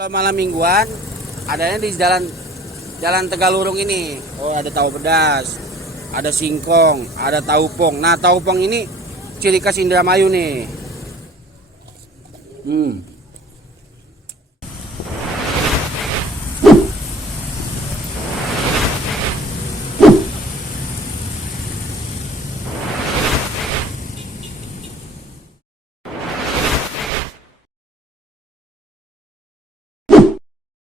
Kalau malam mingguan adanya di Jalan Tegalurung ini. Oh, ada tahu pedas, ada singkong, ada tahu pong. Nah, tahu pong ini ciri khas Indramayu nih.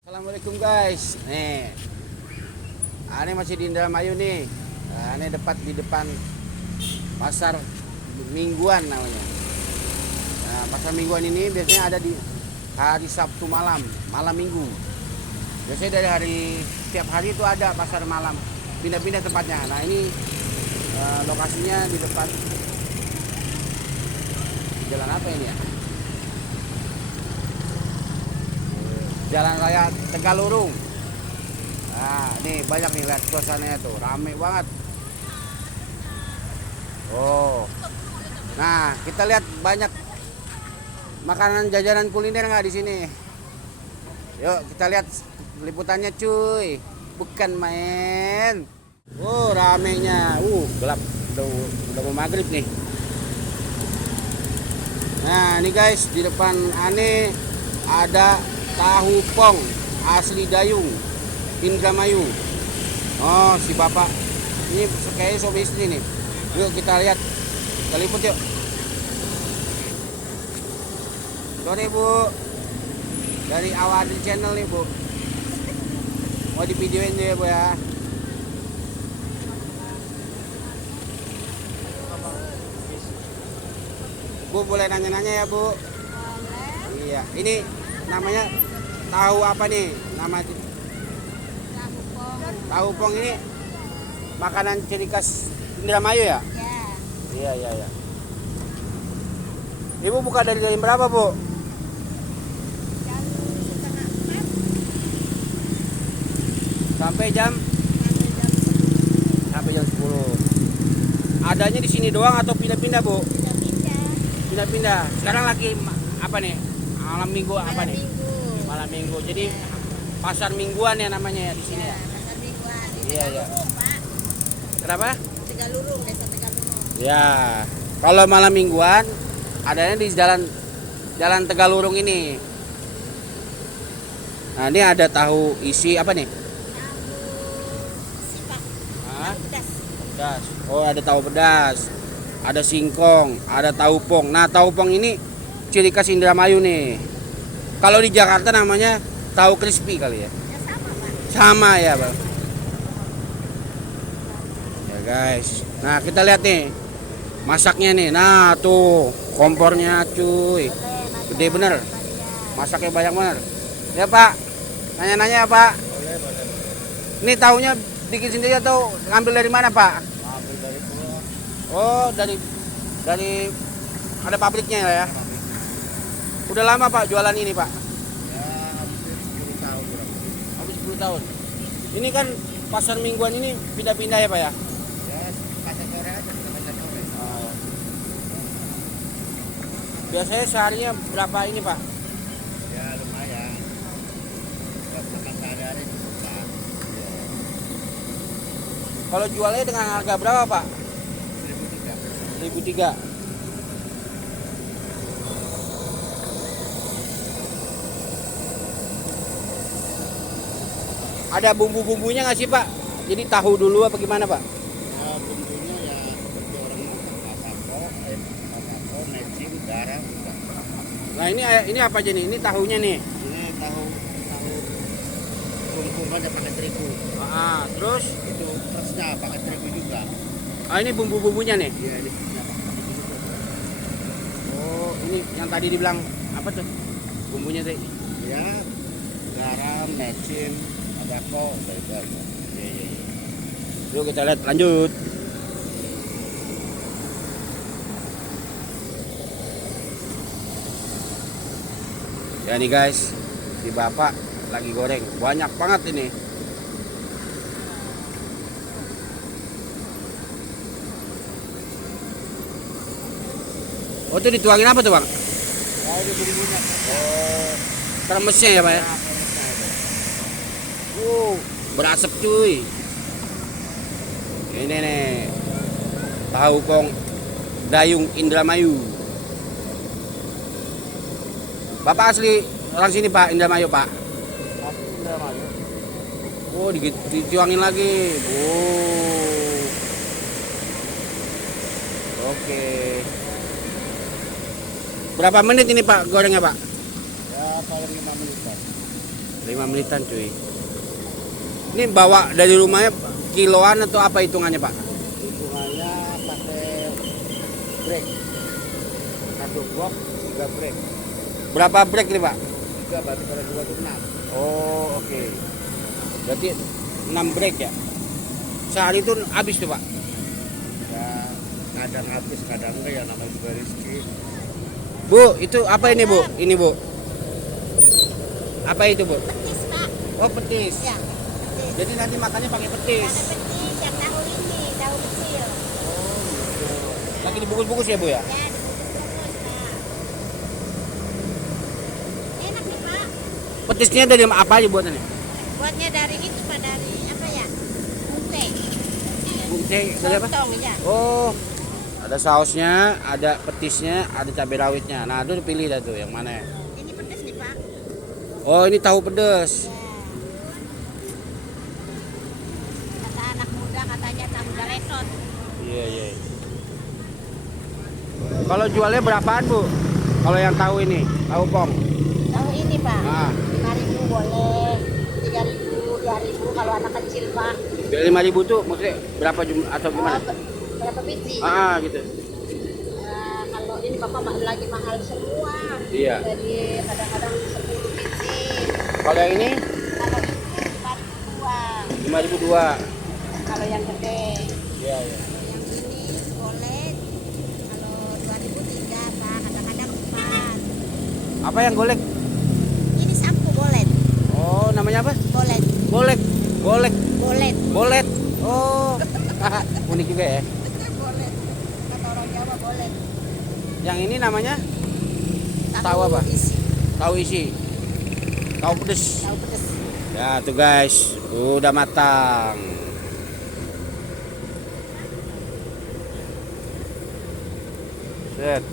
Assalamualaikum guys. Nih, ini masih di Indramayu nih. Nah, ini di depan pasar mingguan namanya. Nah, pasar mingguan ini biasanya ada di hari Sabtu malam minggu. Biasanya dari setiap hari itu ada pasar malam, pindah-pindah tempatnya. Nah, ini lokasinya di depan jalan apa ini ya? Jalan Raya Tegalurung. Nah, ini banyak nih, lihat suasananya tuh, rame banget. Oh, nah kita lihat banyak makanan jajanan kuliner nggak di sini. Yuk kita lihat liputannya cuy, bukan main. Oh, ramenya, gelap, udah mau maghrib nih. Nah ini guys, di depan Ane ada tahu pong asli Dayung Indramayu. Oh, si bapak ini kayaknya suami istri nih. Yuk kita lihat, kita liput yuk. Sorry bu, dari Awadin Channel nih bu, mau di videoin dia bu ya. Bu boleh nanya-nanya ya bu? Boleh. Iya, ini namanya tahu apa nih? Nama tahu pong ini makanan ciri khas Indramayu ya? Iya. Iya. Ibu buka dari jam berapa bu? Jam setengah 4 Sampai jam 10. Adanya di sini doang atau pindah-pindah bu? Pindah-pindah. Sekarang lagi apa nih? Malam minggu apa nih? Malam minggu. Jadi pasar mingguan ya namanya ya di sini ya. Pasar mingguan di Iya. Tegalurung, Pak. Kenapa? Tegalurung, desa Tegalurung. Ya. Kalau malam mingguan adanya di Jalan Tegalurung ini. Nah, ini ada tahu isi apa nih? Tahu sipak. Hah? Pedas. Pedas. Oh, ada tahu pedas. Ada singkong, ada tahu pong. Nah, tahu pong ini ciri khas Indramayu nih. Kalau di Jakarta namanya tahu crispy kali ya. Ya sama, Pak. Sama ya bang. Ya guys. Nah kita lihat nih masaknya nih. Nah tuh kompornya cuy. Gede bener. Masaknya banyak bener. Ya pak. Nanya-nanya ya pak. Ini tahunya bikin sendiri atau ngambil dari mana pak? Ambil dari pulau. Oh dari ada pabriknya ya. Udah lama pak jualan ini pak? Ya hampir 10 tahun kurang lebih. Habis 10 tahun. Ini kan pasar mingguan ini pindah-pindah ya pak ya? Ya pasar sore aja, kita pasar sore. Oh. Biasanya seharinya berapa ini pak? Ya lumayan. Buat makan sehari-hari bisa. Kalau jualnya dengan harga berapa pak? 1.300. 1.300. Ada bumbu-bumbunya nggak sih pak? Jadi tahu dulu apa gimana pak? Ya bumbunya ya seperti orang masak masako, mecin, garam. Juga. Nah ini apa aja nih? Ini tahunya nih. Ini tahu kumkumannya pakai terigu. Terus? Itu persnya pakai terigu juga. Ini bumbu-bumbunya nih. Iya ini persnya pakai terigu juga. Oh ini yang tadi dibilang apa tuh? Bumbunya tadi? Ya garam, mecin, ada kok, itu aja. Iya. Yuk kita lihat lanjut. Ya nih guys, si bapak lagi goreng. Banyak banget ini. Oh itu dituangin apa tuh bang? Oh, ini bumbunya. Oh, Kremesnya ya Pak ya. Berasap cuy. Ini nih tahu kong Dayung Indramayu. Bapak asli orang sini Pak, Indramayu Pak. Oh, dituangin lagi. Oh. Oke. Berapa menit ini Pak gorengnya Pak? Ya paling 5 menit Pak. 5 menitan cuy. Ini bawa dari rumahnya kiloan atau apa hitungannya Pak? Hitungannya pakai brake. 1 blok 3 brake. Berapa break nih Pak? 3 berarti kalau 2 itu 6. Oh oke. Berarti 6 break ya? Sehari itu habis tuh Pak? Ya kadang habis kadang enggak, ya namanya juga rezeki. Bu, itu apa ini Bu? Ini Bu. Apa itu Bu? Petis Pak. Oh petis. Ya. Petis. Jadi nanti makannya pakai petis. Ada petis yang tahu ini, tahu kecil. Lagi dibungkus-bungkus ya Bu ya? Ya, dibungkus-bungkus Pak. Enak nih Pak. Petisnya dari apa aja buatannya? Buatnya dari itu Pak, dari apa ya? Ute. Bungkus dari apa? Lontong ya. Oh, ada sausnya, ada petisnya, ada cabai rawitnya. Nah, itu pilih dah tuh yang mana. Ini pedas nih Pak. Oh, ini tahu pedas. Ya. Kata anak muda katanya tahu resot. Iya, iya. Kalau jualnya berapaan, Bu? Kalau yang tahu ini, tahu pong. Tahu ini Pak. Nah, 5.000 boleh. 3.000, 2.000 kalau anak kecil Pak. dari 5.000 tuh maksudnya berapa jumlah atau gimana? Berapa biji? Gitu. Kalau ini Bapak lagi mahal semua. Iya. Jadi kadang-kadang 10 biji. Kalau yang ini Kalau ini 5.000. 5.002. Kalau yang gede. Iya, iya. Kalau yang ini boleh. Kalau 2.000 3 Pak. Kadang-kadang 4. Apa yang golek? Ini sampo bolet. Oh, namanya apa? Bolet. Golek. Golek. Bolet. Bolet. Oh. Unik juga ya. Bolet. Kata orang Jawa bolet. Yang ini namanya Tahu apa? Isi. tahu isi. Tahu pedes. Tahu pedes. Ya, tuh guys, udah matang. Set.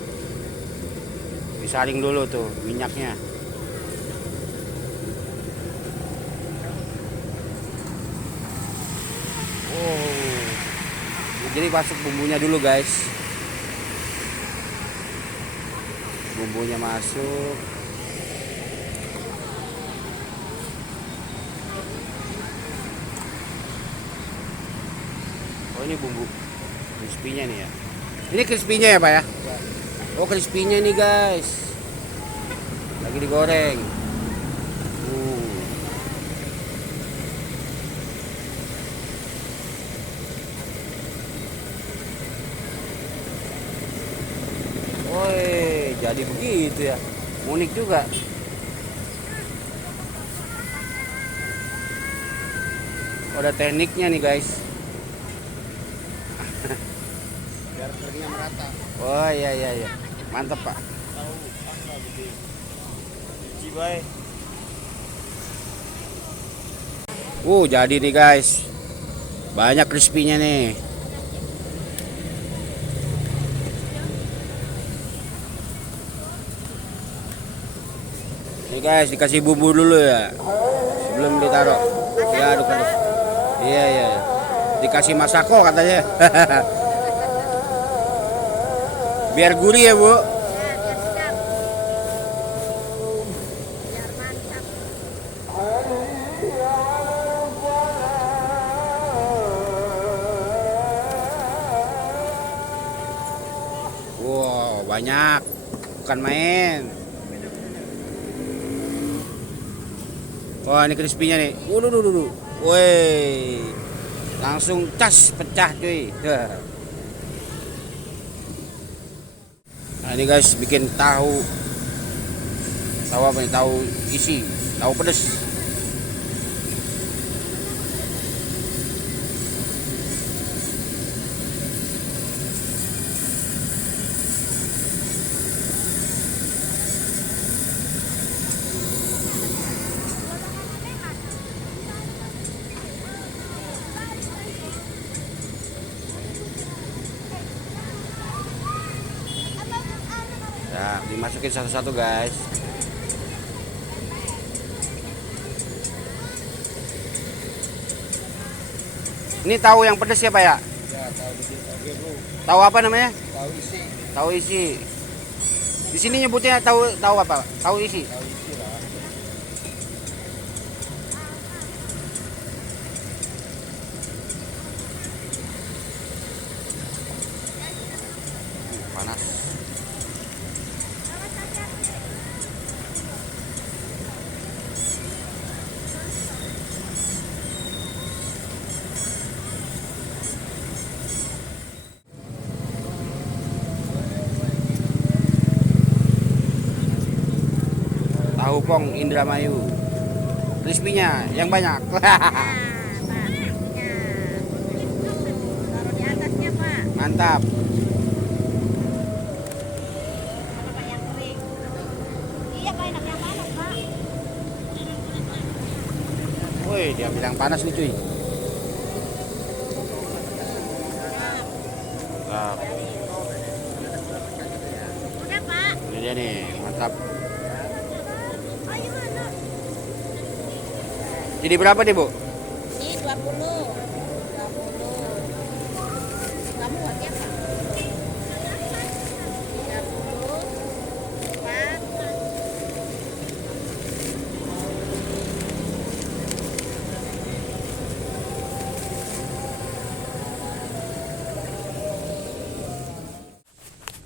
Disaring dulu tuh minyaknya. Oh. Jadi masuk bumbunya dulu, guys. Bumbunya masuk. Oh, ini bumbu crispy-nya nih ya. Ini crispy-nya ya, Pak ya? Oh, crispy-nya nih, guys. Lagi digoreng. Woi, jadi begitu ya. Unik juga. Oh, ada tekniknya nih, guys. Biar keringnya merata. Oh, iya iya iya. Mantap, Pak. Tahu apa gitu. Cibai. Jadi nih, guys. Banyak crispy-nya nih. Nih, guys, dikasih bumbu dulu ya. Sebelum ditaruh. Ya, aduk-aduk. Iya, iya. Dikasih masako katanya. Biar gurih ya, Bu. Ya, biar sedap. Biar mantap. Wow, banyak. Bukan main. Wah, ini crispy-nya nih. Waduh. Woi. Langsung cas pecah, cuy. Nah, ini guys bikin tahu. Tahu apa nih? Tahu isi, tahu pedes. masukin satu-satu guys. Ini tahu yang pedas ya Pak ya? Ya, tahu di sini. Oke, Bro. Tahu apa namanya? Tahu isi. Tahu isi. Di sini nyebutnya tahu apa? Tahu isi. Tahu isi lah. Panas. Tahu pong Indramayu. Crispy-nya yang banyak. Nah, Pak, crispy-nya. Taruh di atasnya, Pak. Mantap. Mana Pak yang kering? Iya, Pak, enak yang panas, Pak. Woi, dia bilang panas nih cuy. Mantap. Udah, Pak. Ini dia nih, mantap. Ayo, mana? Jadi berapa nih Bu? Ini 20. 20. Kamu buatnya apa? 30. Pak.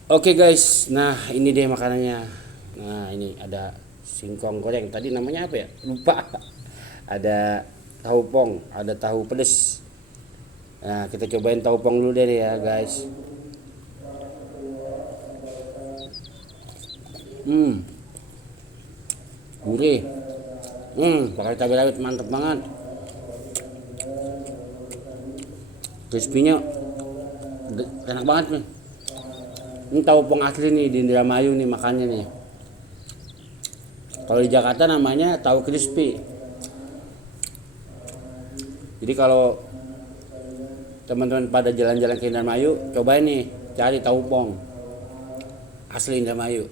Oke guys, nah ini deh makanannya. Nah ini ada singkong goreng. Tadi namanya apa ya? Lupa. Ada tahu pong, ada tahu pedes. Nah kita cobain tahu pong dulu deh ya guys. Gurih. Pakai cabai rawit mantep banget. Crispy-nya enak banget nih. Ini tahu pong asli nih di Indramayu nih makannya nih. Kalau di Jakarta namanya tahu crispy. Jadi kalau teman-teman pada jalan-jalan ke Indramayu, cobain nih cari tahu pong asli Indramayu.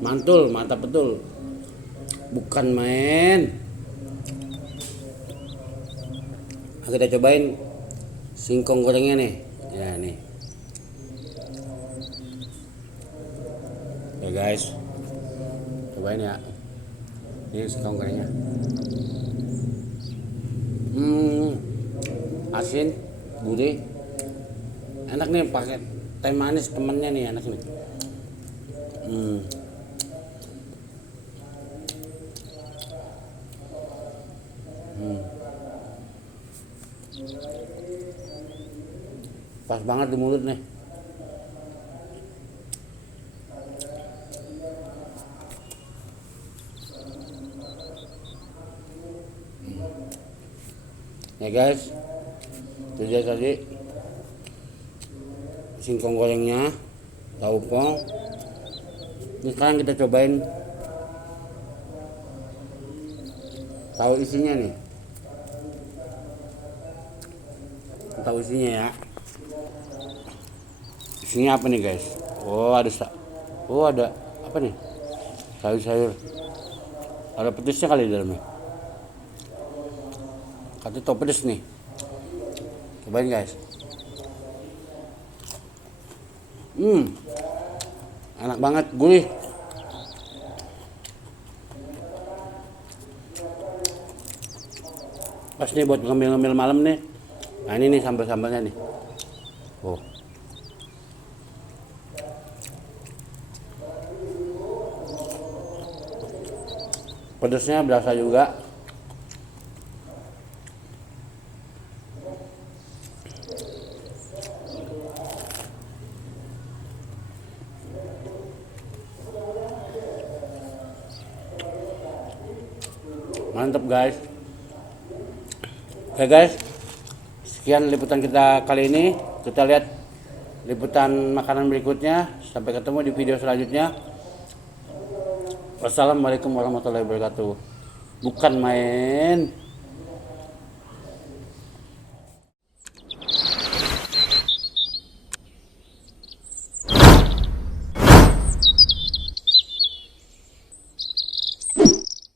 Mantul, mantap betul. Bukan main. Nah, kita cobain singkong gorengnya nih. Ya nih. Ya guys. Cobain ya. Ini singkong gorengnya. Asin, gurih. Enak nih pakai teh manis temennya nih, enak nih. Pas banget di mulut nih. Ya guys, itu dia tadi singkong gorengnya, tahu pong. Ini sekarang kita cobain tahu isinya nih. Tahu isinya ya. Isinya apa nih guys? Oh ada apa nih? Sayur-sayur. Ada pedesnya kali di dalamnya. Katanya tau pedes nih. Cobain guys. Enak banget, gurih. Pas nih buat ngemil-ngemil malam nih. Nah ini nih sambal-sambalnya nih. Oh. Pedasnya berasa juga. Mantap guys. Oke guys, sekian liputan kita kali ini. Kita lihat liputan makanan berikutnya. Sampai ketemu di video selanjutnya. Wassalamualaikum warahmatullahi wabarakatuh. Bukan main.